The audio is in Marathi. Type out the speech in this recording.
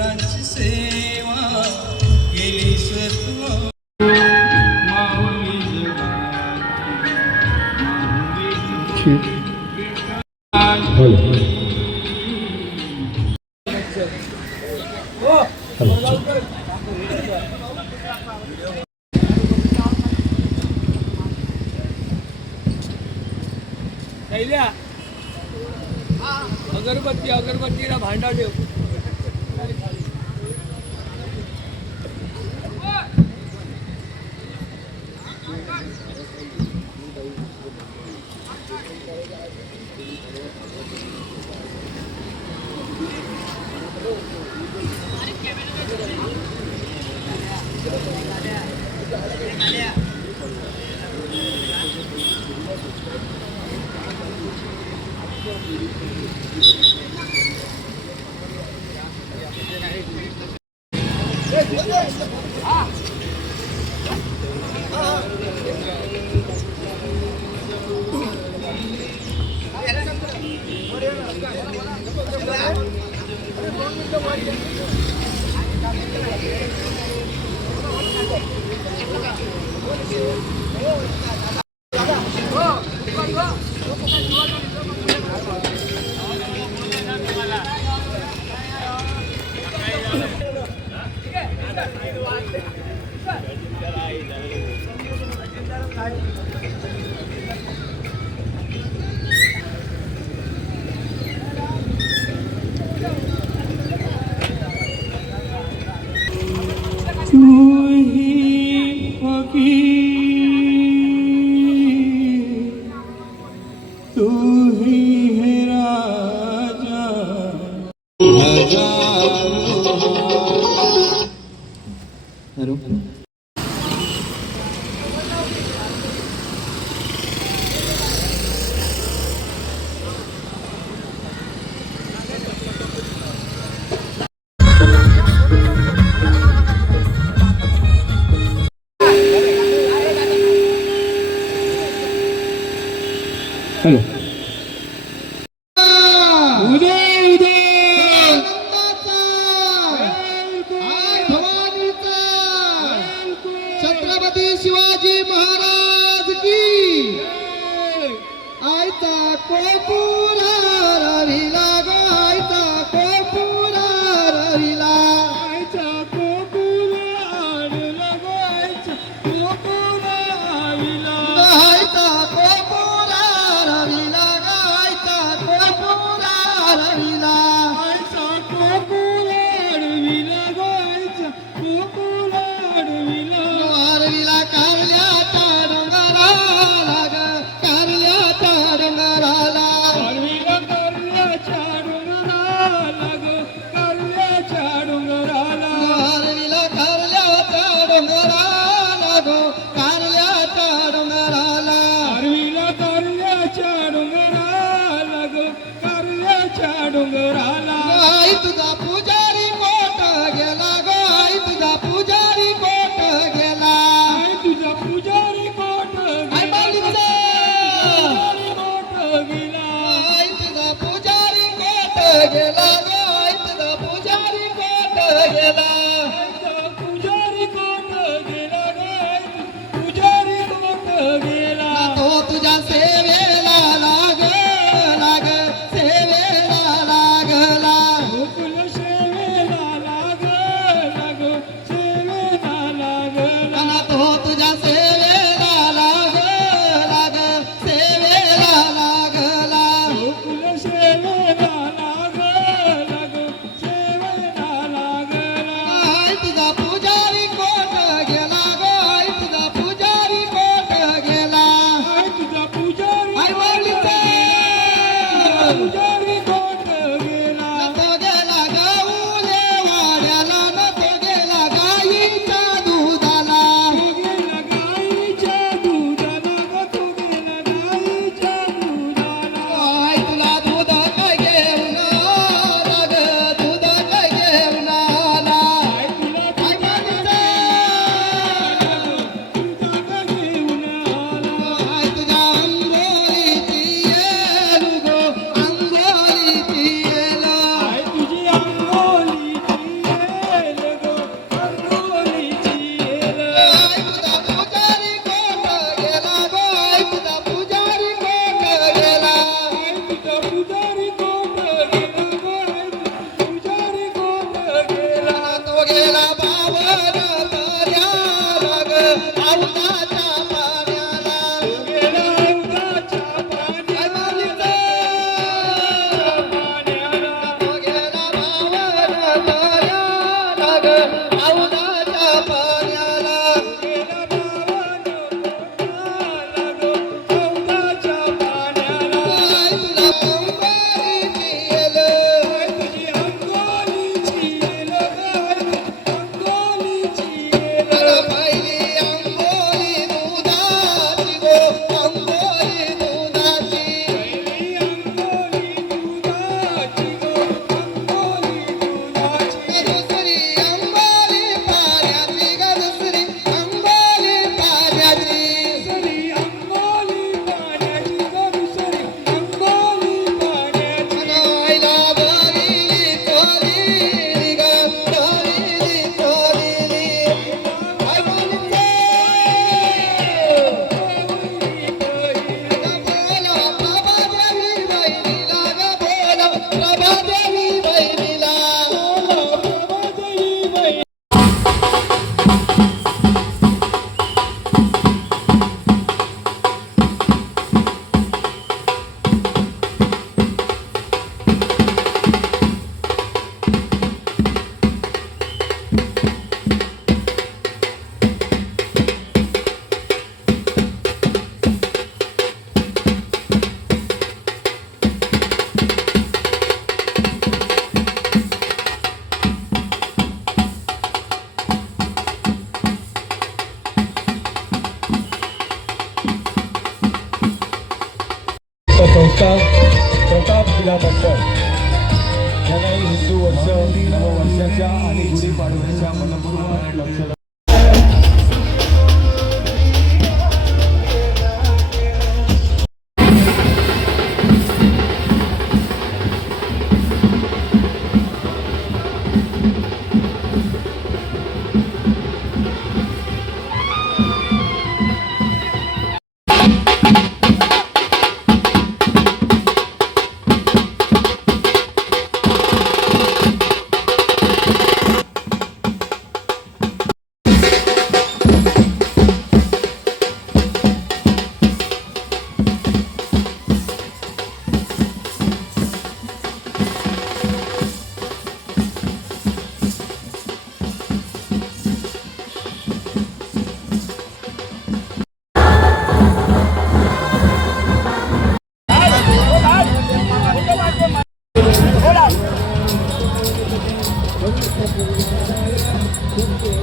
गुरांची सेवा केली तू माऊली अगरबत्ती अगरबत्तीला भांडा ठेव. हॅलो छत्रपती शिवाजी महाराज की आयता कोपुरा रविला गायता कोपुरा रविला आयता कोपुरा लगायचा कोपुरा रविला गायता कोपुरा रविला गायता कोपुरा रविला आयता कोपुरा रविला गायचा कोपुरा रविला रविला कारल्याचा डोंगराला ग कारल्याचा डोंगराला रविला कारल्याच्या डोंगराला ग कारल्याच्या डोंगराला रविला कारल्याच्या डोंगराला ग कारल्याच्या डोंगराला रविला कारल्याच्या डोंगराला ग कारल्याच्या डोंगराला आई तुझा पुजारी कोट गेला ग आई तुझा पुजारी कोट गेला आई तुझा पुजारी कोट गेला आई तुझा पुजारी कोट गेला ग आई तुझा पुजारी कोट गेला पुजारी कोट गेला ग पुजारी कोट गेला तो तुझ्या सेवेला लाग लाग सेवेला लागला गोकुल सेवेला लाग लाग सेवेला लागला तो तुझ्या सेवेला लाग लाग सेवेला लागला गोकुल सेवेला लाग लाग सेवेला लागला तो गेला बावन दर्याला ग औंधाच्या पाण्याला गेला औंधाच्या पाण्याला तो गेला बावन दर्याला ग औंधाच्या पाण्याला गेला औंधाच्या पाण्याला काय तुला अंबारीची येल तुझी अंगोलीची येल अंगोलीची येल अगं पहिली अंबोली दुधाची गो अंबोली दुधाची पहिली अंगोली दुधाची गो अंगोली दुधाची दुसरी अंबोली पाण्याची ग दुसरी अंबोली पाण्याची दुसरी अंगोली पाण्याची गो दुसरी अंगोली पाण्याची आईला बरी चोरीली ग चोरीली चोरीली आई बोलते बोला प्रभादेवी बहिणीला ग बोला प्रभादेवी बहिणीला संस्था प्रताप जिल्हा मंडळ यालाही हिंदू वर्ष नववर्षाच्या आणि गुढीपाडव्याच्या मनपूर्वक लक्ष खूप